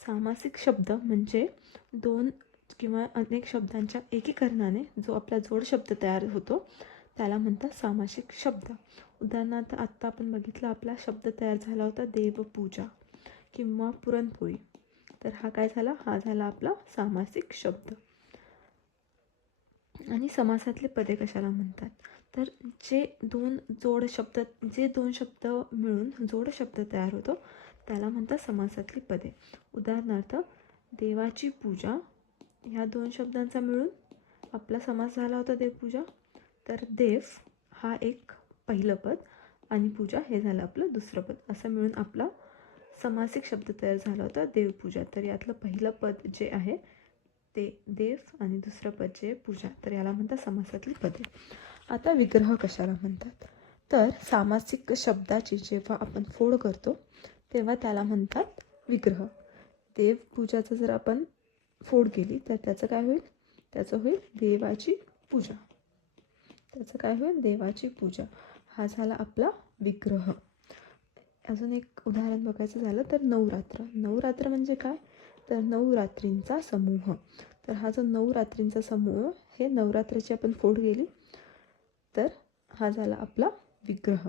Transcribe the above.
सामासिक शब्द म्हणजे दोन किंवा अनेक शब्दांच्या एकीकरणाने जो आपला जोड शब्द तयार होतो त्याला म्हणतात सामासिक शब्द. उदाहरणार्थ आत्ता आपण बघितलं, आपला शब्द तयार झाला होता देवपूजा किंवा पुरणपोळी. तर हा काय झाला? हा झाला आपला सामासिक शब्द. आणि समासातले पदे कशाला म्हणतात? तर जे दोन शब्द मिळून जोड शब्द तयार होतो त्याला म्हणतात समासातली पदे. उदाहरणार्थ देवाची पूजा, ह्या दोन शब्दांचा मिळून आपला समास झाला होता देवपूजा. तर देव हा एक पहिलं पद आणि पूजा हे झालं आपलं दुसरं पद. असं मिळून आपला समासिक शब्द तयार झाला होता देवपूजा. तर यातलं पहिलं पद जे आहे ते देव आणि दुसरं पद जे पूजा, तर याला म्हणतात समासातली पदे. आता विग्रह कशाला म्हणतात? तर सामासिक शब्दाची जेव्हा आपण फोड करतो तेव्हा त्याला म्हणतात विग्रह. देवपूजाचं जर आपण फोड केली तर त्याचं काय होईल? त्याचं होईल देवाची पूजा. त्याचं काय होईल? देवाची पूजा. हा झाला आपला विग्रह. अजून एक उदाहरण बघायचं झालं तर नवरात्र. नवरात्र म्हणजे काय? तर नवरात्रींचा समूह. तर हा जो नवरात्रींचा समूह, हे नवरात्राची आपण फोड केली तर हा झाला आपला विग्रह.